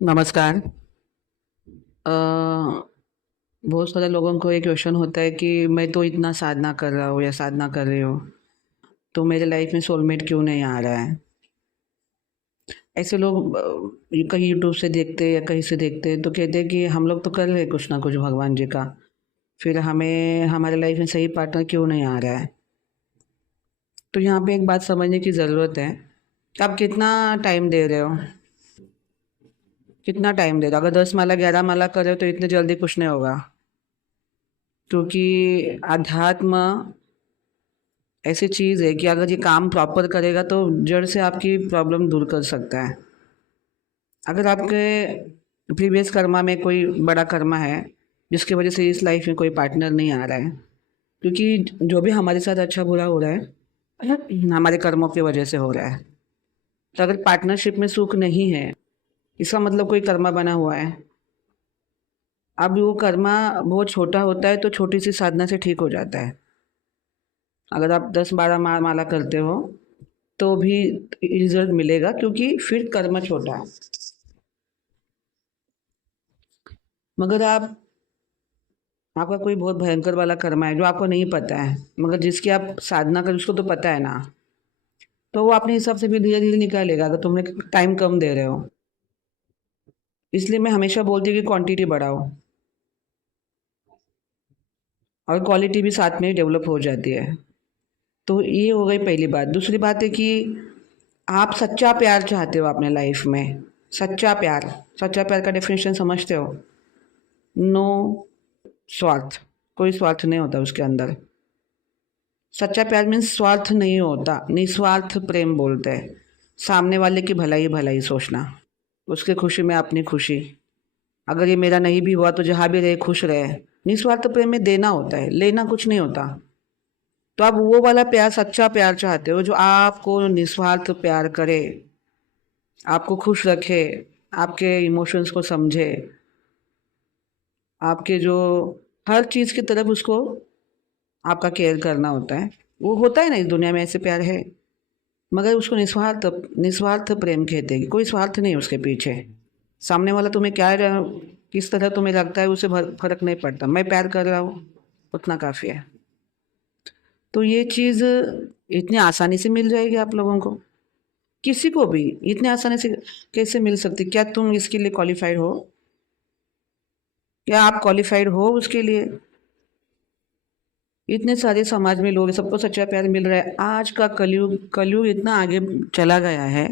नमस्कार। बहुत सारे लोगों को ये क्वेश्चन होता है कि मैं तो इतना साधना कर रहा हूँ या साधना कर रही हूँ, तो मेरे लाइफ में सोलमेट क्यों नहीं आ रहा है? ऐसे लोग कहीं यूट्यूब से देखते हैं या कहीं से देखते हैं तो कहते हैं कि हम लोग तो कर रहे हैं कुछ ना कुछ भगवान जी का, फिर हमें हमारे लाइफ में सही पार्टनर क्यों नहीं आ रहा है? तो यहाँ पे एक बात समझने की ज़रूरत है कि आप कितना टाइम दे रहे हो? कितना टाइम दे रहे हो? अगर 10 माला 11 माला कर रहे हो तो इतने जल्दी कुछ नहीं होगा, क्योंकि अध्यात्म ऐसी चीज़ है कि अगर ये काम प्रॉपर करेगा तो जड़ से आपकी प्रॉब्लम दूर कर सकता है। अगर आपके प्रीवियस कर्मा में कोई बड़ा कर्मा है जिसकी वजह से इस लाइफ में कोई पार्टनर नहीं आ रहा है, क्योंकि जो भी हमारे साथ अच्छा बुरा हो रहा है हमारे कर्मों की वजह से हो रहा है। तो अगर पार्टनरशिप में सुख नहीं है, इसका मतलब कोई कर्मा बना हुआ है। अब वो कर्मा बहुत छोटा होता है तो छोटी सी साधना से ठीक हो जाता है। अगर आप 10-12 माला करते हो तो भी रिजल्ट मिलेगा, क्योंकि फिर कर्म छोटा है। मगर आपका कोई बहुत भयंकर वाला कर्म है जो आपको नहीं पता है, मगर जिसकी आप साधना कर उसको तो पता है ना, तो वो अपने हिसाब से भी धीरे धीरे निकालेगा अगर तुमने टाइम कम दे रहे हो। इसलिए मैं हमेशा बोलती हूँ कि क्वांटिटी बढ़ाओ और क्वालिटी भी साथ में ही डेवलप हो जाती है। तो ये हो गई पहली बात। दूसरी बात है कि आप सच्चा प्यार चाहते हो अपने लाइफ में। सच्चा प्यार, सच्चा प्यार का डेफिनेशन समझते हो? नो स्वार्थ, कोई स्वार्थ नहीं होता उसके अंदर। सच्चा प्यार मीन्स स्वार्थ नहीं होता, निस्वार्थ प्रेम बोलते हैं। सामने वाले की भलाई भलाई सोचना, उसकी खुशी में अपनी खुशी। अगर ये मेरा नहीं भी हुआ तो जहाँ भी रहे खुश रहे। निस्वार्थ प्रेम में देना होता है, लेना कुछ नहीं होता। तो आप वो वाला प्यार, सच्चा प्यार चाहते हो जो आपको निस्वार्थ प्यार करे, आपको खुश रखे, आपके इमोशंस को समझे, आपके जो हर चीज़ की तरफ उसको आपका केयर करना होता है। वो होता है ना, इस दुनिया में ऐसे प्यार है। मगर उसको निस्वार्थ निस्वार्थ प्रेम कहते हैं। कोई स्वार्थ नहीं है उसके पीछे। सामने वाला तुम्हें किस तरह तुम्हें लगता है उससे फर्क नहीं पड़ता, मैं प्यार कर रहा हूँ उतना काफ़ी है। तो ये चीज़ इतनी आसानी से मिल जाएगी आप लोगों को, किसी को भी इतनी आसानी से कैसे मिल सकती? क्या तुम इसके लिए क्वालिफाइड हो? क्या आप क्वालिफाइड हो उसके लिए? इतने सारे समाज में लोग, सबको सच्चा प्यार मिल रहा है। आज का कलयुग, कलयुग इतना आगे चला गया है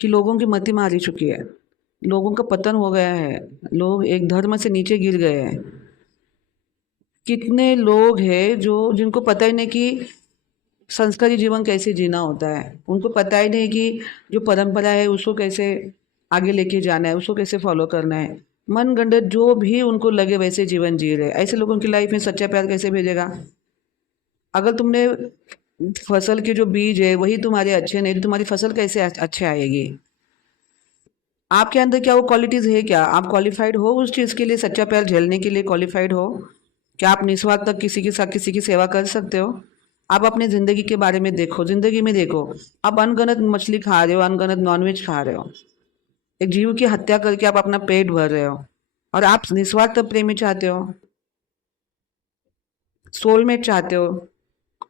कि लोगों की मति मारी चुकी है, लोगों का पतन हो गया है, लोग एक धर्म से नीचे गिर गए हैं। कितने लोग हैं जो जिनको पता ही नहीं कि संस्कारी जीवन कैसे जीना होता है। उनको पता ही नहीं कि जो परंपरा है उसको कैसे आगे लेके जाना है, उसको कैसे फॉलो करना है। मन गंडत जो भी उनको लगे वैसे जीवन जी रहे। ऐसे लोगों की लाइफ में सच्चा प्यार कैसे भेजेगा? अगर तुमने फसल के जो बीज है वही तुम्हारे अच्छे नहीं तो तुम्हारी फसल कैसे अच्छे आएगी? आपके अंदर क्या वो क्वालिटीज है? क्या आप क्वालिफाइड हो उस चीज़ के लिए? सच्चा प्यार झेलने के लिए क्वालिफाइड हो? क्या आप निस्वार्थ तक किसी के साथ किसी की सेवा कर सकते हो? आप अपने ज़िंदगी के बारे में देखो, ज़िंदगी में देखो। आप अनगनत मछली खा रहे हो, अनगनत नॉनवेज खा रहे हो, एक जीव की हत्या करके आप अपना पेट भर रहे हो, और आप निस्वार्थ प्रेमी चाहते हो, सोलमेट चाहते हो।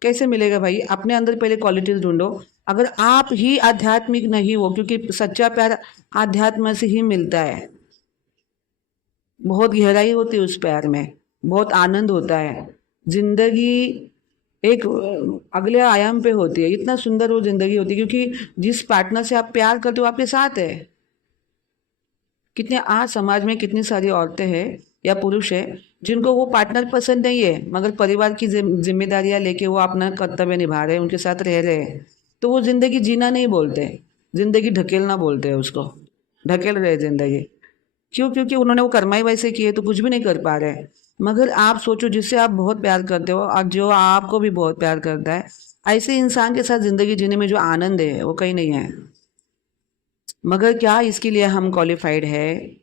कैसे मिलेगा भाई? अपने अंदर पहले क्वालिटीज ढूंढो। अगर आप ही आध्यात्मिक नहीं हो, क्योंकि सच्चा प्यार आध्यात्म से ही मिलता है। बहुत गहराई होती है उस प्यार में, बहुत आनंद होता है। जिंदगी एक अगले आयाम पे होती है। इतना सुंदर वो जिंदगी होती है, क्योंकि जिस पार्टनर से आप प्यार करते हो आपके साथ है। कितने आज समाज में कितनी सारी औरतें हैं या पुरुष है जिनको वो पार्टनर पसंद नहीं है, मगर परिवार की जिम्मेदारियां लेके वो अपना कर्तव्य निभा रहे हैं, उनके साथ रह रहे हैं। तो वो जिंदगी जीना नहीं बोलते, जिंदगी ढकेलना बोलते हैं उसको। ढकेल रहे जिंदगी। क्यों? क्योंकि उन्होंने वो कर्माई वैसे किए तो कुछ भी नहीं कर पा रहे। मगर आप सोचो, जिससे आप बहुत प्यार करते हो और जो आपको भी बहुत प्यार करता है, ऐसे इंसान के साथ जिंदगी जीने में जो आनंद है वो कहीं नहीं है। मगर क्या इसके लिए हम क्वालिफाइड है?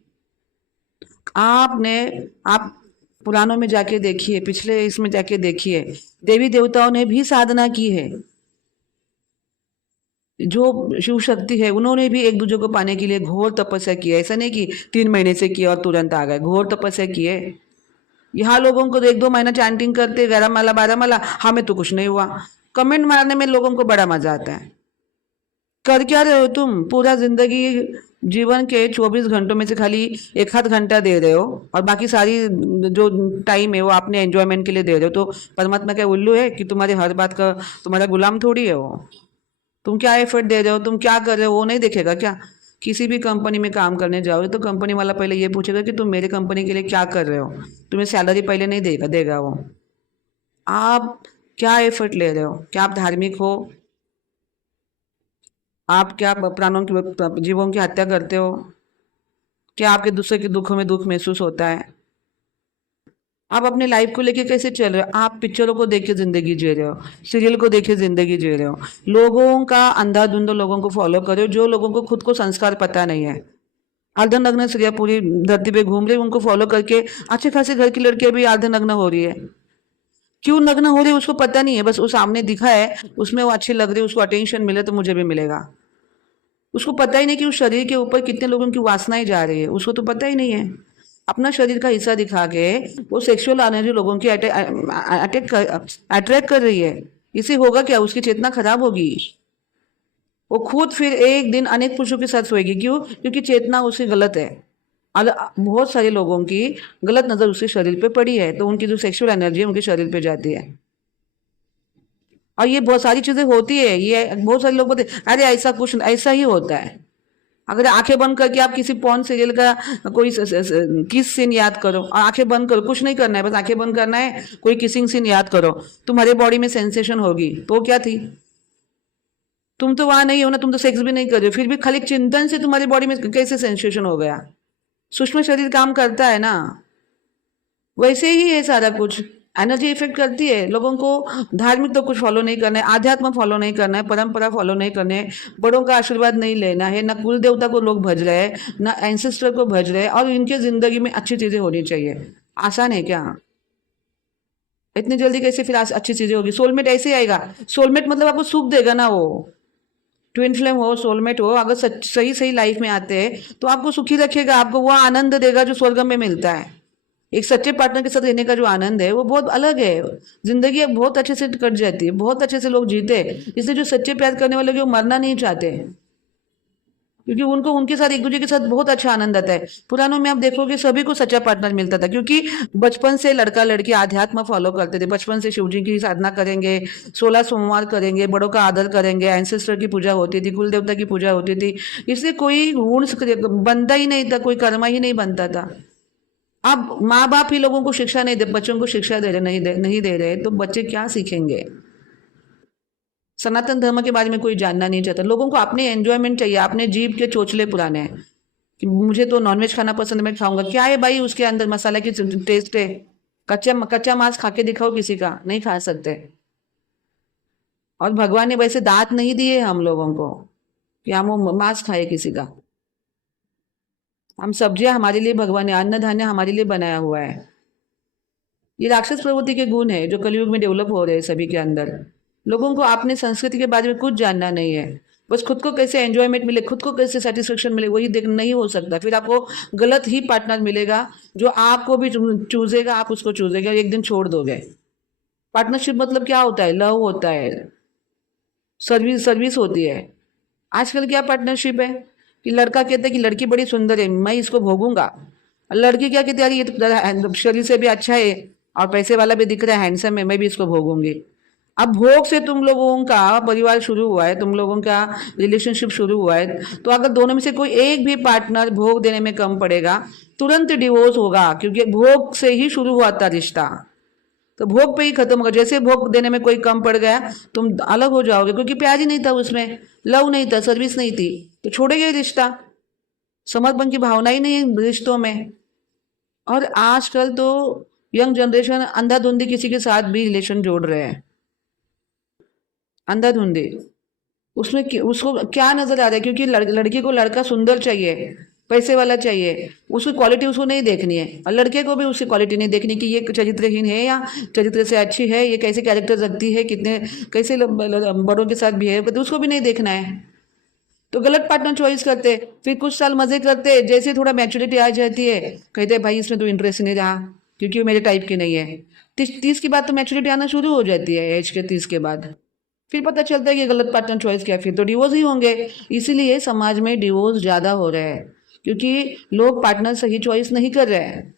आपने आप पुराणों में जाके देखिए, पिछले इसमें जाके देखिए, देवी देवताओं ने भी साधना की है। जो शिव शक्ति है उन्होंने भी एक दूसरे को पाने के लिए घोर तपस्या की है। ऐसा नहीं कि 3 महीने से किया और तुरंत आ गए, घोर तपस्या की है। यहाँ लोगों को तो 1-2 महीना चैंटिंग करते 11 माला 12 माला, हमें तो कुछ नहीं हुआ। कमेंट मारने में लोगों को बड़ा मजा आता है। कर क्या रहे हो तुम? पूरा जिंदगी जीवन के 24 घंटों में से खाली 1 आध घंटा दे रहे हो और बाकी सारी जो टाइम है वो अपने एंजॉयमेंट के लिए दे रहे हो। तो परमात्मा क्या उल्लू है कि तुम्हारे हर बात का तुम्हारा गुलाम थोड़ी है वो? तुम क्या एफर्ट दे रहे हो, तुम क्या कर रहे हो, वो नहीं देखेगा क्या? किसी भी कंपनी में काम करने जाओगे तो कंपनी वाला पहले ये पूछेगा कि तुम मेरे कंपनी के लिए क्या कर रहे हो। तुम्हें सैलरी पहले नहीं देगा देगा वो। आप क्या एफर्ट ले रहे हो? क्या आप धार्मिक हो? आप क्या प्राणों की जीवों की हत्या करते हो? क्या आपके दूसरे के दुखों में दुख महसूस होता है? आप अपने लाइफ को लेके कैसे चल रहे हो? आप पिक्चरों को देख के जिंदगी जी रहे हो, सीरियल को देख के जिंदगी जी रहे हो, लोगों का अंधाधुंध लोगों को फॉलो कर रहे हो, जो लोगों को खुद को संस्कार पता नहीं है। अर्धनग्न स्त्रियां पूरी धरती पे घूम रही, उनको फॉलो करके अच्छे खासे घर की लड़कियां भी अर्धनग्न हो रही है। क्यों नग्न हो रही है उसको पता नहीं है, बस वो सामने दिखा है, उसमें वो अच्छी लग रही है, उसको अटेंशन मिले तो मुझे भी मिलेगा। उसको पता ही नहीं कि उस शरीर के ऊपर कितने लोगों की वासनाएं जा रही है, उसको तो पता ही नहीं है। अपना शरीर का हिस्सा दिखा के वो सेक्सुअल एनर्जी लोगों की अट्रैक्ट कर रही है। इससे होगा क्या? उसकी चेतना खराब होगी। वो खुद फिर एक दिन अनेक पुरुषों के साथ सोएगी। क्यों? क्योंकि चेतना उसकी गलत है। बहुत सारे लोगों की गलत नजर उसके शरीर पे पड़ी है, तो उनकी जो सेक्सुअल एनर्जी है उनके शरीर पे जाती है। और ये बहुत सारी चीजें होती है। ये बहुत सारे लोग बोलते अरे ऐसा कुछ, ऐसा ही होता है। अगर आंखें बंद करके आप किसी पॉर्न सीरियल का कोई किस सीन याद करो और आंखें बंद करो, कुछ नहीं करना है, बस आंखें बंद करना है, कोई किसिंग सीन याद करो, तुम्हारे बॉडी में सेंसेशन होगी। तो क्या थी? तुम तो वहां नहीं हो ना, तुम तो सेक्स भी नहीं कर रहे हो, फिर भी खाली चिंतन से तुम्हारी बॉडी में कैसे सेंसेशन हो गया? सूक्ष्म शरीर काम करता है ना, वैसे ही है सारा कुछ। एनर्जी इफेक्ट करती है लोगों को। धार्मिक तो कुछ फॉलो नहीं करना है, आध्यात्म फॉलो नहीं करना है, परंपरा फॉलो नहीं करने है, बड़ों का आशीर्वाद नहीं लेना है, ना कुल देवता को लोग भज रहे हैं, ना एंसेस्टर को भज रहे हैं, और इनके जिंदगी में अच्छी चीजें होनी चाहिए। आसान है क्या? इतनी जल्दी कैसे फिर अच्छी चीजें होगी? सोलमेट ऐसे ही आएगा। सोलमेट मतलब आपको सुख देगा ना वो। ट्विन फ्लेम हो, सोलमेट हो, अगर सही सही लाइफ में आते हैं तो आपको सुखी रखेगा, आपको वो आनंद देगा जो स्वर्ग में मिलता है। एक सच्चे पार्टनर के साथ रहने का जो आनंद है वो बहुत अलग है। जिंदगी अब बहुत अच्छे से कट जाती है, बहुत अच्छे से लोग जीते। इसलिए जो सच्चे प्यार करने वाले वो मरना नहीं चाहते, क्योंकि उनको उनके साथ एक दूसरे के साथ बहुत अच्छा आनंद आता है। पुरानों में आप देखोगे सभी को सच्चा पार्टनर मिलता था, क्योंकि बचपन से लड़का लड़की आध्यात्म फॉलो करते थे। बचपन से शिव जी की साधना करेंगे, 16 सोमवार करेंगे, बड़ों का आदर करेंगे, एंसेस्टर की पूजा होती थी, कुल देवता की पूजा होती थी। इसलिए कोई गुण बनता ही नहीं था, कोई कर्म ही नहीं बनता था। अब माँ बाप ही लोगों को शिक्षा नहीं दे, बच्चों को शिक्षा दे रहे नहीं दे रहे, तो बच्चे क्या सीखेंगे? सनातन धर्म के बारे में कोई जानना नहीं चाहता। लोगों को अपने एंजॉयमेंट चाहिए, अपने जीभ के चोचले पुराने हैं कि मुझे तो नॉनवेज खाना पसंद है, मैं खाऊंगा। क्या है भाई उसके अंदर? मसाला की टेस्ट है। कच्चा कच्चा मांस खा के दिखाओ किसी का, नहीं खा सकते। और भगवान ने वैसे दांत नहीं दिए हम लोगों को कि हम वो मांस खाए किसी का। हम सब्जियां हमारे लिए भगवान ने, अन्न धान्य हमारे लिए बनाया हुआ है। ये राक्षस प्रवृत्ति के गुण है जो कलयुग में डेवलप हो रहे हैं सभी के अंदर। लोगों को अपने संस्कृति के बारे में कुछ जानना नहीं है, बस खुद को कैसे एंजॉयमेंट मिले, खुद को कैसे सेटिस्फेक्शन मिले, वही देख नहीं हो सकता। फिर आपको गलत ही पार्टनर मिलेगा जो आपको भी चूजेगा, आप उसको चूजेगा, एक दिन छोड़ दोगे। पार्टनरशिप मतलब क्या होता है? लव होता है, सर्विस सर्विस होती है। आजकल क्या पार्टनरशिप है कि लड़का कहता है कि लड़की बड़ी सुंदर है, मैं इसको भोगूंगा। लड़की क्या कहती है, अरे ये तो शरीर से भी अच्छा है और पैसे वाला भी दिख रहा है, हैंडसम है, मैं भी इसको भोगूंगी। अब भोग से तुम लोगों का परिवार शुरू हुआ है, तुम लोगों का रिलेशनशिप शुरू हुआ है, तो अगर दोनों में से कोई एक भी पार्टनर भोग देने में कम पड़ेगा, तुरंत डिवोर्स होगा, क्योंकि भोग से ही शुरू हुआ था रिश्ता, तो भोग पे ही खत्म होगा। जैसे भोग देने में कोई कम पड़ गया तुम अलग हो जाओगे, क्योंकि प्यार ही नहीं था उसमें, लव नहीं था, सर्विस नहीं थी, तो छोड़ेगा रिश्ता। समर्पण की भावना ही नहीं है रिश्तों में। और आजकल तो यंग जनरेशन अंधाधुंधी किसी के साथ भी रिलेशन जोड़ रहे हैं, अंधाधुंधी। उसमें उसको क्या नजर आ रहा है? क्योंकि लड़की को लड़का सुंदर चाहिए, पैसे वाला चाहिए, उसकी क्वालिटी उसको नहीं देखनी है, और लड़के को भी उसकी क्वालिटी नहीं देखनी कि ये चरित्रहीन है या चरित्र से अच्छी है, ये कैसे कैरेक्टर रखती है, कितने कैसे बड़ों के साथ बिहेव करते, उसको भी नहीं देखना है। तो गलत पार्टनर चॉइस करते, फिर कुछ साल मजे करते, जैसे थोड़ा मैच्योरिटी आ जाती है कहते भाई इसमें तो इंटरेस्ट नहीं रहा क्योंकि वो मेरे टाइप की नहीं है। 30 के बाद तो मैच्योरिटी आना शुरू हो जाती है, एज के 30 के बाद फिर पता चलता है कि गलत पार्टनर चॉइस किया, फिर तो डिवोर्स ही होंगे। इसीलिए समाज में डिवोर्स ज़्यादा हो रहे हैं क्योंकि लोग पार्टनर सही चॉइस नहीं कर रहे हैं।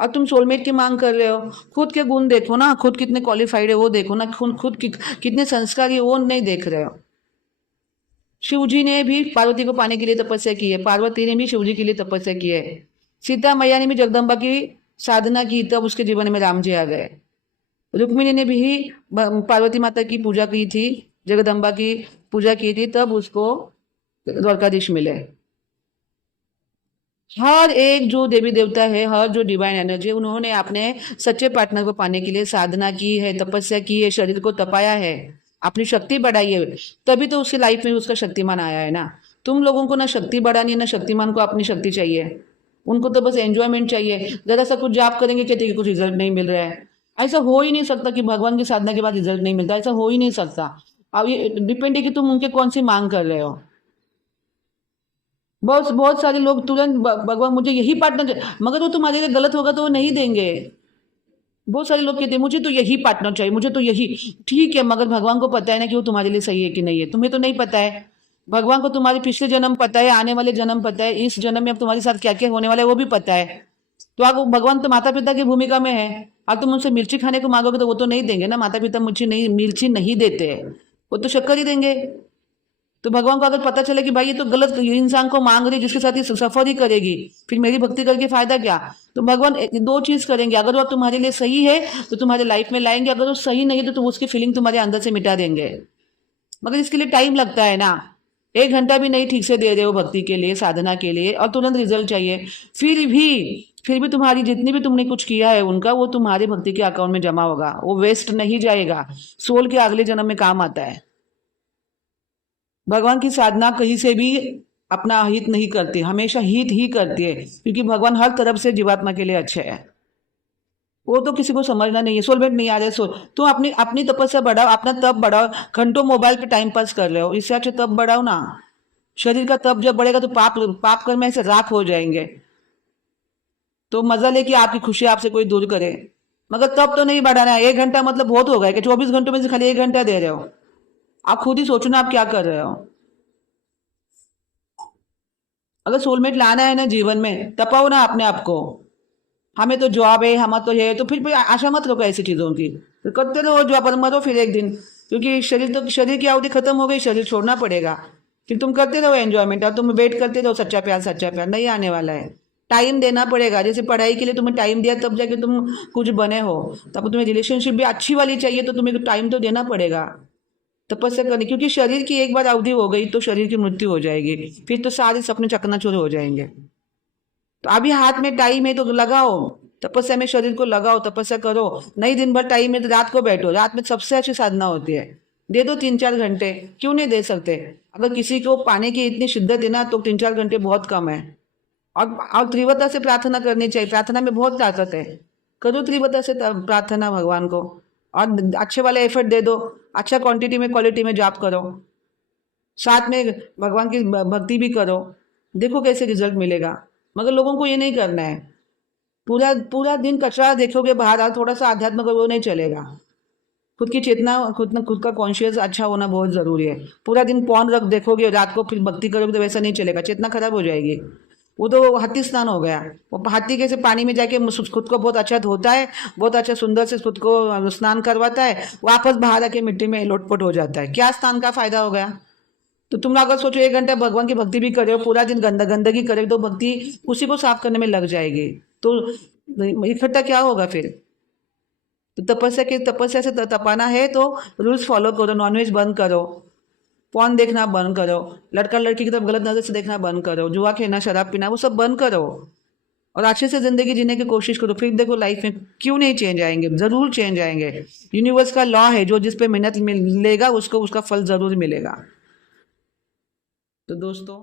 अब तुम सोलमेट की मांग कर रहे हो, खुद के गुण देखो ना, खुद कितने क्वालिफाइड है वो देखो ना, खुद कितने संस्कारी वो नहीं देख रहे हो। शिव जी ने भी पार्वती को पाने के लिए तपस्या की है, पार्वती ने भी शिव जी के लिए तपस्या की है, सीता मैया ने भी जगदम्बा की साधना की, तब उसके जीवन में राम जी आ गए। रुक्मिणी ने भी पार्वती माता की पूजा की थी, जगदम्बा की पूजा की थी, तब उसको द्वारकाधीश मिले। हर एक जो देवी देवता है, हर जो डिवाइन एनर्जी, उन्होंने अपने सच्चे पार्टनर को पाने के लिए साधना की है, तपस्या की है, शरीर को तपाया है, अपनी शक्ति बढ़ाई है, तभी तो उसकी लाइफ में उसका शक्तिमान आया है ना। तुम लोगों को ना शक्ति बढ़ानी है ना शक्तिमान को अपनी शक्ति चाहिए, उनको तो बस एंजॉयमेंट चाहिए। जरा सा कुछ जाप करेंगे कहते कि कुछ रिजल्ट नहीं मिल रहा है। ऐसा हो ही नहीं सकता कि भगवान की साधना के बाद रिजल्ट नहीं मिलता, ऐसा हो ही नहीं सकता। अब ये डिपेंड है कि तुम उनके कौन सी मांग कर रहे हो। बहुत बहुत सारे लोग तुरंत भगवान मुझे यही पार्टनर, मगर वो तुम्हारे लिए गलत होगा तो वो नहीं देंगे। बहुत सारे लोग कहते हैं मुझे तो यही पार्टनर चाहिए, मुझे तो यही, ठीक है, मगर भगवान को पता है ना कि वो तुम्हारे लिए सही है कि नहीं है, तुम्हें तो नहीं पता है। भगवान को तुम्हारे पिछले जन्म पता है, आने वाले जन्म पता है, इस जन्म में अब तुम्हारे साथ क्या क्या होने वाला है वो भी पता है। तो आप भगवान तो माता पिता की भूमिका में है, अब तुम उनसे मिर्ची खाने को मांगोगे तो वो तो नहीं देंगे ना, माता पिता मुझे नहीं मिर्ची नहीं देते, वो तो शक्कर ही देंगे। तो भगवान को अगर पता चले कि भाई ये तो गलत इंसान को मांग रही, जिसके साथ ये सफर ही करेगी, फिर मेरी भक्ति करके फायदा क्या। तो भगवान दो चीज करेंगे, अगर वो तुम्हारे लिए सही है तो तुम्हारे लाइफ में लाएंगे, अगर वो सही नहीं है तो उसकी फीलिंग तुम्हारे अंदर से मिटा देंगे। मगर इसके लिए टाइम लगता है ना, 1 घंटा भी नहीं ठीक से दे रहे हो भक्ति के लिए, साधना के लिए, और तुरंत रिजल्ट चाहिए। फिर भी तुम्हारी जितनी भी तुमने कुछ किया है उनका, वो तुम्हारी भक्ति के अकाउंट में जमा होगा, वो वेस्ट नहीं जाएगा, सोल के अगले जन्म में काम आता है। भगवान की साधना कहीं से भी अपना हित नहीं करती, हमेशा हित ही करती है, क्योंकि भगवान हर तरफ से जीवात्मा के लिए अच्छे है। वो तो किसी को समझना नहीं है, सोलमेट नहीं आ रहा है सोल, तुम अपनी अपनी तपस्या बढ़ाओ, अपना तप बढ़ाओ। घंटों मोबाइल पे टाइम पास कर रहे हो, इससे अच्छे तप बढ़ाओ ना। शरीर का तप जब बढ़ेगा तो पाप पाप कर्म से राख हो जाएंगे। तो मजा लेके आपकी खुशी आपसे कोई दूर करे, मगर तब तो नहीं बढ़ाना है। 1 घंटा मतलब बहुत हो गया कि 24 घंटों में से खाली 1 घंटा दे रहे हो। आप खुद ही सोचो ना आप क्या कर रहे हो। अगर सोलमेट लाना है ना जीवन में, तपाओ ना अपने आप को। हमें तो जॉब है, हमें तो है, तो फिर आशा मत रखो ऐसी चीजों की, तो करते रहो जॉब पर, मरो फिर एक दिन, क्योंकि शरीर की अवधि खत्म हो गई, शरीर छोड़ना पड़ेगा। फिर तुम करते रहो एंजॉयमेंट, और तुम वेट करते रहो सच्चा प्यार नहीं आने वाला है। टाइम देना पड़ेगा, जैसे पढ़ाई के लिए तुम्हें टाइम दिया तब जाके तुम कुछ बने हो, तब तुम्हें रिलेशनशिप भी अच्छी वाली चाहिए तो तुम्हें टाइम तो देना पड़ेगा, तपस्या करनी, क्योंकि शरीर की एक बार अवधि हो गई तो शरीर की मृत्यु हो जाएगी, फिर तो सारे सपने चकनाचूर हो जाएंगे। तो अभी हाथ में टाइम है तो लगाओ, तपस्या में शरीर को लगाओ, तपस्या करो। नहीं दिन भर टाइम है तो रात को बैठो, रात में सबसे अच्छी साधना होती है, दे दो 3-4 घंटे, क्यों नहीं दे सकते। अगर किसी को पाने की इतनी शिद्दत है ना तो 3-4 घंटे बहुत कम है। और तीव्रता से प्रार्थना करनी चाहिए, प्रार्थना में बहुत ताकत है, करो तीव्रता से प्रार्थना भगवान को, और अच्छे वाले एफर्ट दे दो, अच्छा क्वांटिटी में क्वालिटी में जाप करो, साथ में भगवान की भक्ति भी करो, देखो कैसे रिजल्ट मिलेगा। मगर लोगों को ये नहीं करना है, पूरा पूरा दिन कचरा देखोगे बाहर, और थोड़ा सा आध्यात्म करो, वो नहीं चलेगा। खुद की चेतना, खुद का कॉन्शियस अच्छा होना बहुत जरूरी है। पूरा दिन पौन रख देखोगे, रात को फिर भक्ति करोगे तो वैसा नहीं चलेगा, चेतना खराब हो जाएगी। वो तो हाथी स्नान हो गया, वो हाथी कैसे पानी में जाके खुद को बहुत अच्छा धोता है, बहुत अच्छा सुंदर से खुद को स्नान करवाता है, वापस बाहर आके मिट्टी में लोटपोट हो जाता है, क्या स्नान का फायदा हो गया। तो तुम अगर सोचो 1 घंटा भगवान की भक्ति भी करे हो, पूरा दिन गंदगी करे तो भक्ति उसी को साफ करने में लग जाएगी, तो इकट्ठा क्या होगा फिर। तो तपस्या से तपाना है तो रूल्स फॉलो करो, नॉनवेज बंद करो, फोन देखना बंद करो, लड़का लड़की की तरफ गलत नजर से देखना बंद करो, जुआ खेलना, शराब पीना, वो सब बंद करो, और अच्छे से जिंदगी जीने की कोशिश करो। फिर देखो लाइफ में क्यों नहीं चेंज आएंगे, जरूर चेंज आएंगे। यूनिवर्स का लॉ है, जो जिस पे मेहनत मिलेगा उसको उसका फल जरूर मिलेगा। तो दोस्तों